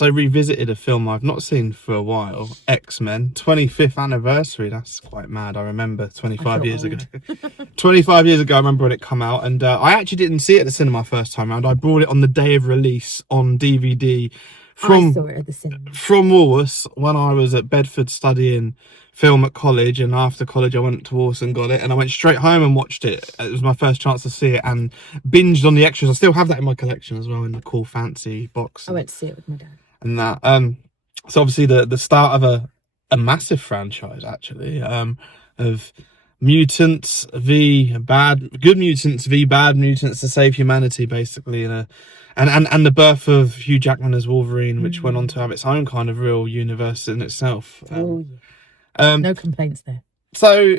So revisited a film I've not seen for a while, X-Men, 25th anniversary. That's quite mad. I remember 25 years ago. 25 years ago, I remember when it come out, and I actually didn't see it at the cinema first time round. I bought it on the day of release on DVD I saw it at the cinema. from Woolworths when I was at Bedford studying film at college, and after college I went to Woolworths and got it, and I went straight home and watched it. It was my first chance to see it, and binged on the extras. I still have that in my collection as well, in the cool fancy box. I went to see it with my dad. And that so obviously the start of a massive franchise, actually, of mutants v good mutants v bad mutants to save humanity, basically, and the birth of Hugh Jackman as Wolverine, which went on to have its own kind of real universe in itself. No complaints there. So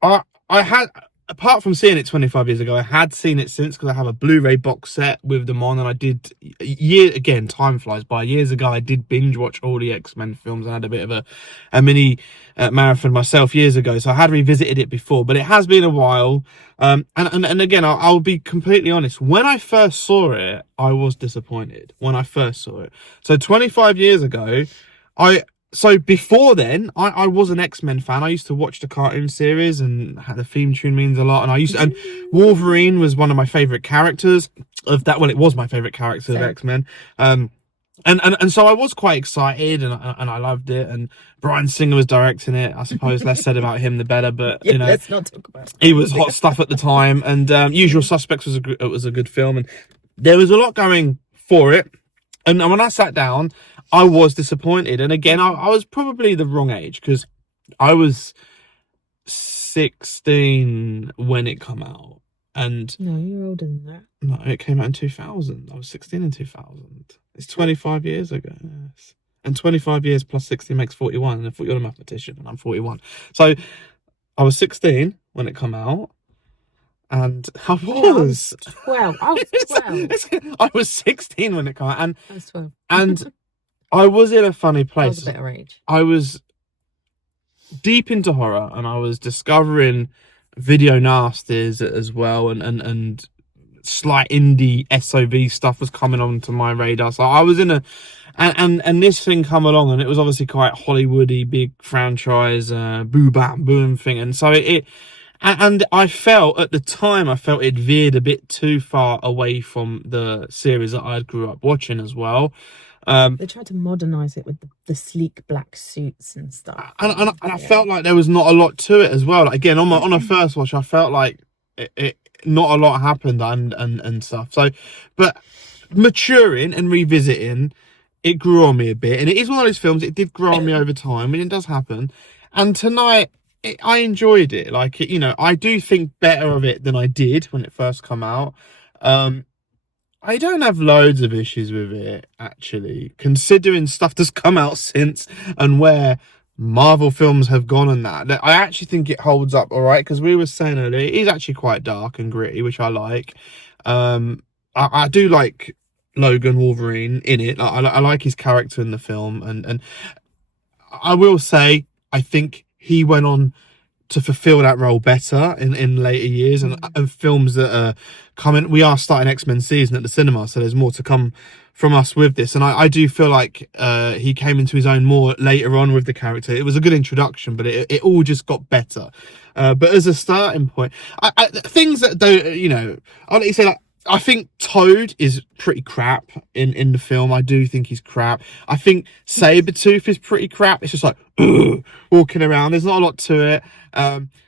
I had, apart from seeing it 25 years ago, I had seen it since, because I have a Blu-ray box set with them on, and I did, again, time flies by. Years ago, I did binge watch all the X-Men films. I had a bit of a mini marathon myself years ago, so I had revisited it before, but it has been a while. And again, I'll be completely honest. When I first saw it, I was disappointed when I first saw it. So 25 years ago, So before then, I was an X-Men fan. I used to watch the cartoon series, and the theme tune means a lot. And Wolverine was one of my favourite characters of that. Well, it was my favourite character of X-Men. And so I was quite excited, and I loved it. And Bryan Singer was directing it. I suppose less said about him, the better. But you know, let's not talk about it. He was hot stuff at the time. And Usual Suspects was a good film, and there was a lot going for it. And when I sat down, I was disappointed. And again, I was probably the wrong age, because I was 16 when it came out. And no, you're older than that. No, it came out in 2000. I was 16 in 2000. It's 25 years ago. Yes. And 25 years plus 60 makes 41. And I thought you're a mathematician, and I'm 41. So I was 16 when it came out. And I was 12. I was 12. I was 16 when it came out. And I was 12. And I was in a funny place. I was a better age. I was deep into horror, and I was discovering video nasties as well, and slight indie SOV stuff was coming onto my radar. So I was in and this thing come along, and it was obviously quite Hollywoody, big franchise, boo bam boom thing, and so and I felt at the time, it veered a bit too far away from the series that I grew up watching as well. They tried to modernise it with the sleek black suits and stuff. And I felt like there was not a lot to it as well. Like, again, on a first watch, I felt like it not a lot happened and stuff. So, but maturing and revisiting, it grew on me a bit. And it is one of those films, it did grow on me over time, and it does happen. And tonight, I enjoyed it. Like, you know, I do think better of it than I did when it first came out. I don't have loads of issues with it, actually, considering stuff that's come out since and where Marvel films have gone and that. I actually think it holds up all right, because we were saying earlier, it is actually quite dark and gritty, which I like. I do like Logan Wolverine in it. I like his character in the film, and I will say, I think he went on to fulfill that role better in later years, and films that are coming. We are starting X-Men season at the cinema, so there's more to come from us with this, and I do feel like he came into his own more later on with the character. It was a good introduction, but it all just got better. But as a starting point, things that don't, you know, I'll let you say, like, I think Toad is pretty crap in the film. I do think he's crap. I think Sabretooth is pretty crap. It's just like, walking around. There's not a lot to it.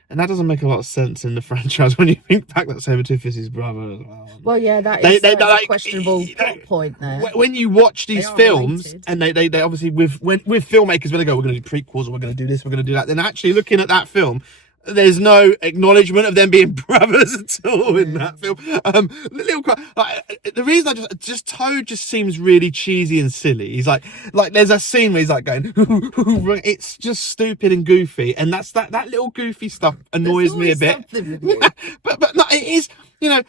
And that doesn't make a lot of sense in the franchise when you think back that Sabretooth is his brother as well. Well, yeah, that's a questionable plot point there. When you watch these films, related. And they obviously, with filmmakers, when they go, we're going to do prequels, or we're going to do this, we're going to do that, then actually looking at that film, there's no acknowledgement of them being brothers at all in that film. The reason Toad just seems really cheesy and silly. He's like there's a scene where he's like going, it's just stupid and goofy, and that's that little goofy stuff annoys me a bit. but no, it is, you know.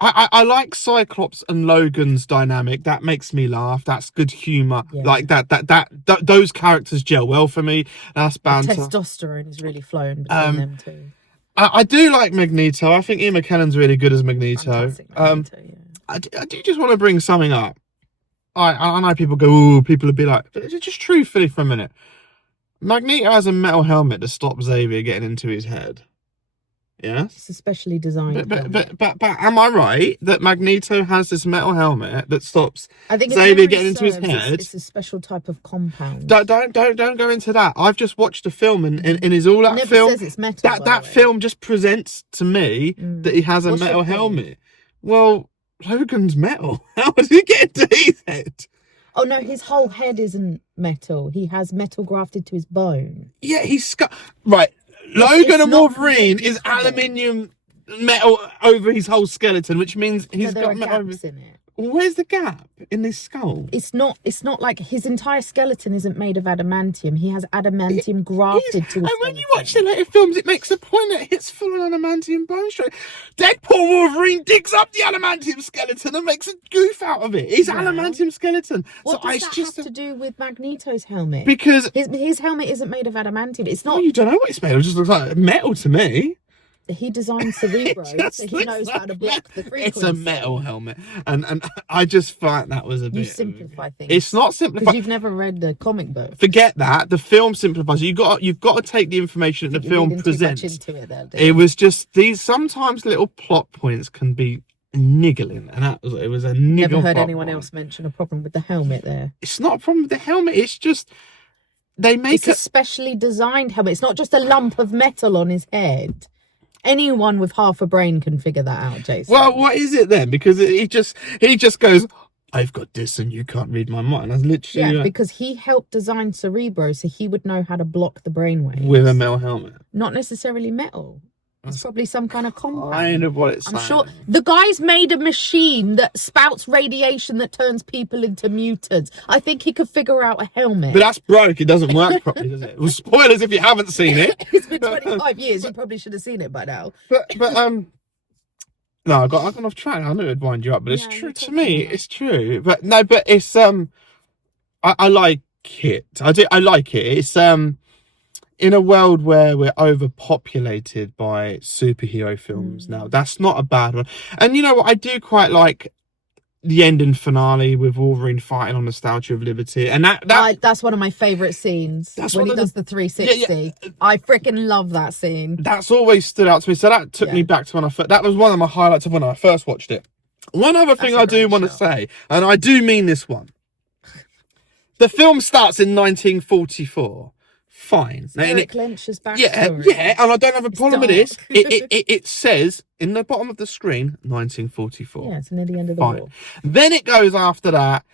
I like Cyclops and Logan's dynamic. That makes me laugh. That's good humour. Yeah. Like that those characters gel well for me. That's banter. The testosterone is really flowing between them too. I do like Magneto. I think Ian McKellen's really good as Magneto. Fantastic Magneto, yeah. I do just want to bring something up. I know people go, ooh, people would be like, just truthfully for a minute. Magneto has a metal helmet to stop Xavier getting into his head. Yes? It's a specially designed helmet. But am I right that Magneto has this metal helmet that stops I think Xavier getting into his head? It's a special type of compound. Don't go into that. I've just watched a film and is all that never film says it's metal, that film just presents to me that he has a What's metal your point? helmet. Well, Logan's metal. How does he get into his head? Oh no, his whole head isn't metal. He has metal grafted to his bone. Yeah, he's right. Logan and not Wolverine is aluminium metal over his whole skeleton, which means he's there got are metal. gaps in it. Where's the gap in this skull? It's not like his entire skeleton isn't made of adamantium. He has adamantium grafted to his And when you skeleton. watch the later films, it makes a point that it's full on adamantium bone structure. Deadpool Wolverine digs up the adamantium skeleton and makes a goof out of it. It's adamantium skeleton. What so does that have to do with Magneto's helmet? Because his helmet isn't made of adamantium. It's not. you don't know what it's made of. It just looks like metal to me. He designed Cerebro, so he knows how to block the frequency. It's a metal helmet, and I just find that was a bit. You simplify things. It's not simplified. Because you've never read the comic book. Forget that. The film simplifies. You've got to take the information that the film presents. It was just these sometimes little plot points can be niggling, and it was a niggle. Never heard anyone else mention a problem with the helmet there. It's not a problem with the helmet. It's just they make it's a specially designed helmet. It's not just a lump of metal on his head. Anyone with half a brain can figure that out, Jason. Well, what is it then? Because he just goes, I've got this and you can't read my mind. That's literally because he helped design Cerebro, so he would know how to block the brainwaves with a metal helmet. Not necessarily metal. It's probably some kind of compound. Kind of what it's I'm sure the guy's made a machine that spouts radiation that turns people into mutants. I think he could figure out a helmet. But that's broke. It doesn't work properly, does it? Well, spoilers if you haven't seen it. It's been 25 years. You probably should have seen it by now. But no, I got off track. I knew it'd wind you up, but it's true to me. It's true. But no, but it's I like it. I like it. It's in a world where we're overpopulated by superhero films now, that's not a bad one. And you know what? I do quite like the ending finale with Wolverine fighting on the Statue of Liberty, and that's one of my favourite scenes. That's when he does the 360. Yeah. I freaking love that scene. That's always stood out to me. So that took me back to when that was one of my highlights of when I first watched it. One other thing I do want to say, and I do mean this one. The film starts in 1944. Fine. Eric Lynch's backstory. Yeah, and I don't have a problem with this. It says in the bottom of the screen 1944. Yeah, it's near the end of the war. Then it goes after that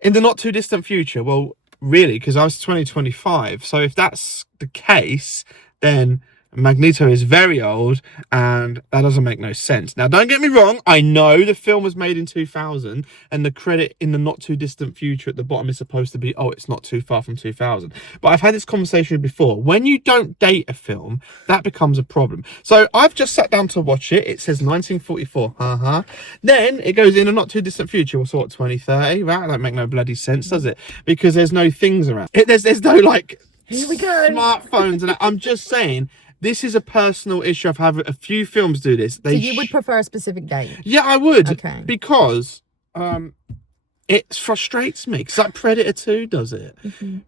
in the not too distant future. Well, really, because I was 2025. So if that's the case, then Magneto is very old, and that doesn't make no sense. Now, don't get me wrong. I know the film was made in 2000, and the credit in the not too distant future at the bottom is supposed to be, it's not too far from 2000. But I've had this conversation before. When you don't date a film, that becomes a problem. So I've just sat down to watch it. It says 1944. Then it goes in a not too distant future. Well, so what, 2030? That don't make no bloody sense, does it? Because there's no things around. There's no, like, here we go, smartphones. And I'm just saying, this is a personal issue. I've had a few films do this. So you would prefer a specific date? Yeah, I would. Okay. Because it frustrates me. Because like Predator 2 does it.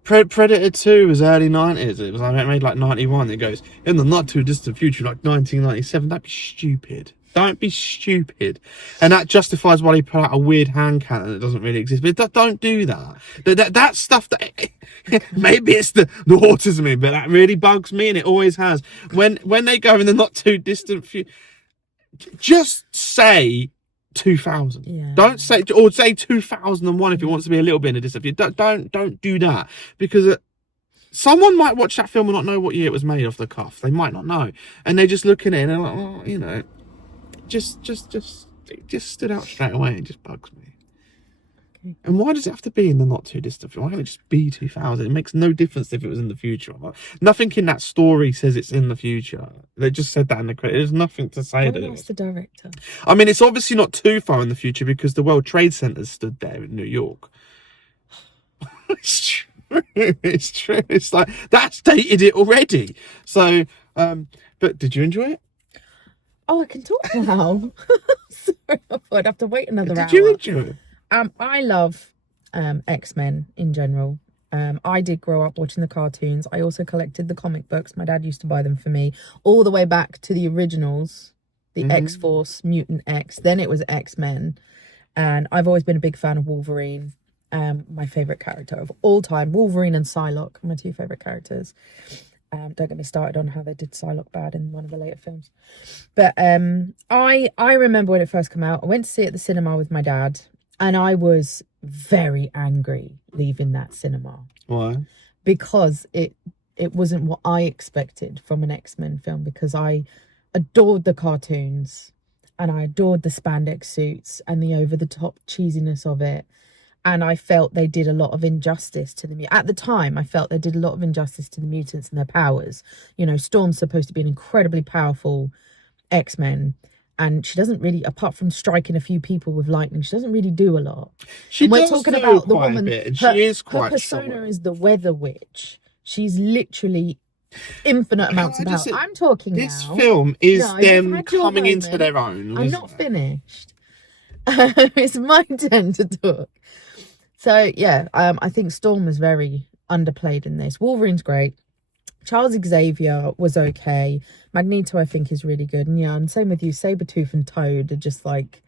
Predator 2 was early 90s. It was made like 91. It goes, in the not too distant future, like 1997. That'd be stupid. Don't be stupid. And that justifies why he put out a weird hand cannon that doesn't really exist. But don't do that. That stuff that... maybe it's the autism in, but that really bugs me, and it always has. When they go in the not too distant future, just say 2000. Yeah. Don't say, or say 2001 if it wants to be a little bit in a distant future. Don't do that, because... someone might watch that film and not know what year it was made off the cuff. They might not know. And they're just looking at it and they're like, oh, you know... it just stood out straight away. It just bugs me. Okay. And why does it have to be in the not too distant future? Why can't it just be 2000? It makes no difference if it was in the future or not. Nothing in that story says it's in the future. They just said that in the credit. There's nothing to say that. That's the director. I mean, it's obviously not too far in the future because the World Trade Center stood there in New York. It's true. It's true. It's like that's dated it already. So, but did you enjoy it? Oh, I can talk now. Sorry, I'd have to wait another hour. Did you enjoy it? I love X-Men in general. I did grow up watching the cartoons. I also collected the comic books. My dad used to buy them for me all the way back to the originals, the X-Force, Mutant X. Then it was X-Men. And I've always been a big fan of Wolverine. My favourite character of all time. Wolverine and Psylocke are my two favourite characters. Don't get me started on how they did Psylocke bad in one of the later films. But I remember when it first came out. I went to see it at the cinema with my dad. And I was very angry leaving that cinema. Why? Because it wasn't what I expected from an X-Men film, because I adored the cartoons and I adored the spandex suits and the over-the-top cheesiness of it. And I felt they did a lot of injustice to the... At the time, I felt they did a lot of injustice to the mutants and their powers. You know, Storm's supposed to be an incredibly powerful X-Men. And she doesn't really, apart from striking a few people with lightning, she doesn't really do a lot. She we're does talking do about the quite woman. a bit, and her, she is her quite persona strong. is the Weather Witch. She's literally infinite amounts of power. I'm talking this now. film is No, them you've had your coming into moment. their own. I'm not finished. It's my turn to talk. So yeah, I think Storm was very underplayed in this. Wolverine's great. Charles Xavier was okay. Magneto, I think, is really good. And yeah, and same with you. Sabretooth and Toad are just like...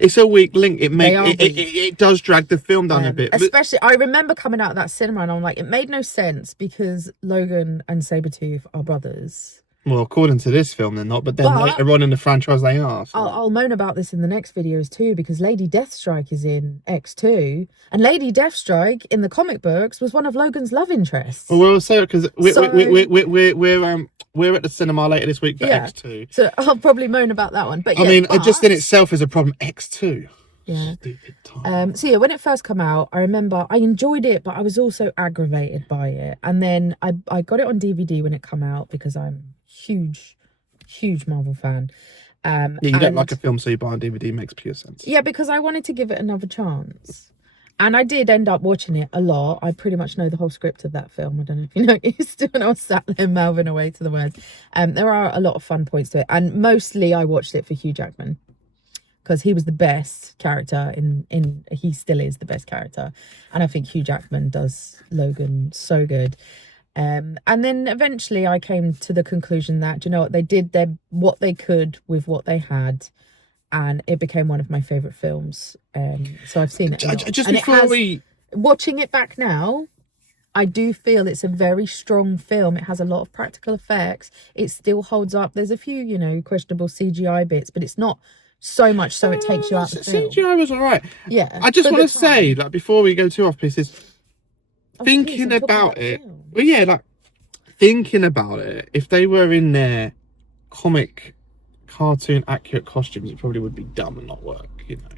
It's a weak link. It does drag the film down a bit. Especially, I remember coming out of that cinema and I'm like, it made no sense because Logan and Sabretooth are brothers. Well, according to this film, they're not. But then later on in the franchise, they are. So. I'll moan about this in the next videos too, because Lady Deathstrike is in X2, and Lady Deathstrike in the comic books was one of Logan's love interests. Well, we'll say it because we're at the cinema later this week for X2. So I'll probably moan about that one. But yeah, I mean, just in itself is a problem. X2. Yeah. Stupid time. So yeah, when it first came out, I remember I enjoyed it, but I was also aggravated by it. And then I got it on DVD when it came out because I'm huge Marvel fan. Yeah, you don't like a film, so you buy on DVD. Makes pure sense. Yeah, because I wanted to give it another chance. And I did end up watching it a lot. I pretty much know the whole script of that film. I don't know if you noticed when I was sat there mouthing away to the words. There are a lot of fun points to it. And mostly I watched it for Hugh Jackman, because he was the best character he still is the best character. And I think Hugh Jackman does Logan so good. And then eventually I came to the conclusion that, you know what, they did what they could with what they had, and it became one of my favourite films. So I've seen it a lot. Just and before watching it back now, I do feel it's a very strong film. It has a lot of practical effects. It still holds up. There's a few, questionable CGI bits, but it's not so much so it takes you out the film. CGI was alright. Yeah. I just want to say, before we go too off pieces, thinking about it, thinking about it, if they were in their comic, cartoon accurate costumes, it probably would be dumb and not work.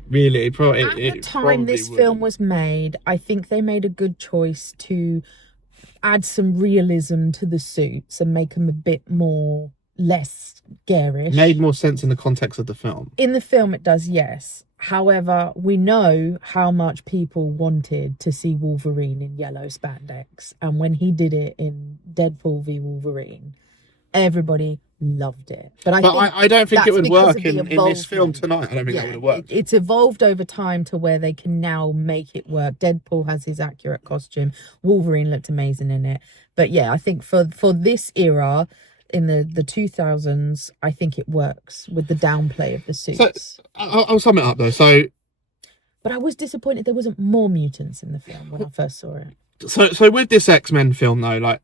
Really, at the time this film was made, I think they made a good choice to add some realism to the suits and make them a bit less garish. Made more sense in the context of the film. In the film, it does, yes. However, we know how much people wanted to see Wolverine in yellow spandex. And when he did it in Deadpool v Wolverine, everybody loved it. But I don't think it would work in this film tonight. I don't think that would have worked. It's evolved over time to where they can now make it work. Deadpool has his accurate costume. Wolverine looked amazing in it. But yeah, I think for this era, in the 2000s, I think it works with the downplay of the suits. So, I'll sum it up though. But I was disappointed there wasn't more mutants in the film when I first saw it. So with this X-Men film though,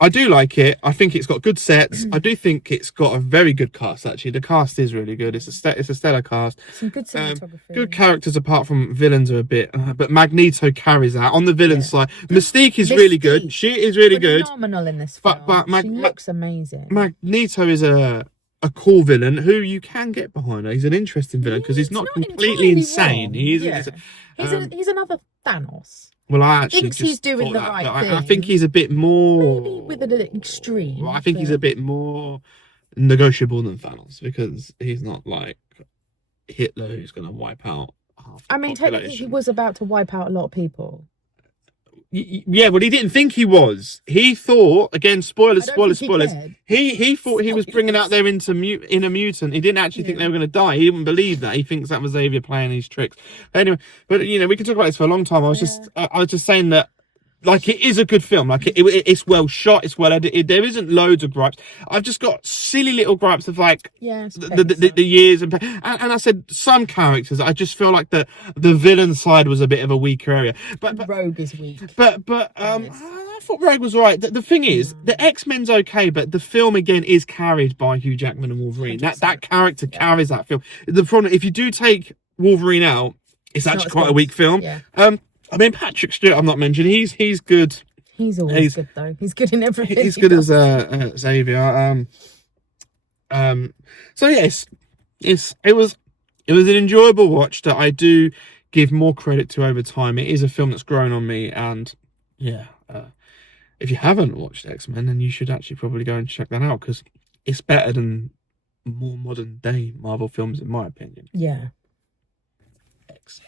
I do like it. I think it's got good sets. I do think it's got a very good cast. Actually, the cast is really good. It's a stellar cast. Some good cinematography. Good characters apart from villains are a bit, but Magneto carries that on the villain side. Mystique is really good. She is really good. Phenomenal in this film. But she looks amazing. Magneto is a cool villain who you can get behind. He's an interesting villain because he's not completely insane. He's another Thanos. Well, I actually thinks he's doing the right thing. I think he's a bit more... Maybe with an extreme. Well, I think he's a bit more negotiable than Thanos, because he's not like Hitler who's going to wipe out half the population. Technically he was about to wipe out a lot of people. Yeah, but he didn't think he was. He thought, again, spoilers. I don't think he Spoilers. cared. He thought he was bringing out their inner mutant. He didn't actually think they were going to die. He didn't believe that. He thinks that was Xavier playing these tricks. Anyway, but we can talk about this for a long time. I was just saying that. Like, it is a good film. Like, it's well shot. It's well edited. There isn't loads of gripes. I've just got silly little gripes of, like, the years. And I said some characters, I just feel like the villain side was a bit of a weaker area. But Rogue is weak. But I thought Rogue was right. The thing is, the X-Men's okay, but the film, again, is carried by Hugh Jackman and Wolverine. That character carries that film. The problem, if you do take Wolverine out, it's actually quite a weak film. Yeah. I mean, Patrick Stewart, I'm not mentioning. He's good. He's always good, though. He's good in everything. He's good as Xavier. So yes, it was an enjoyable watch that I do give more credit to over time. It is a film that's grown on me, and if you haven't watched X-Men, then you should actually probably go and check that out, because it's better than more modern day Marvel films, in my opinion. Yeah. X.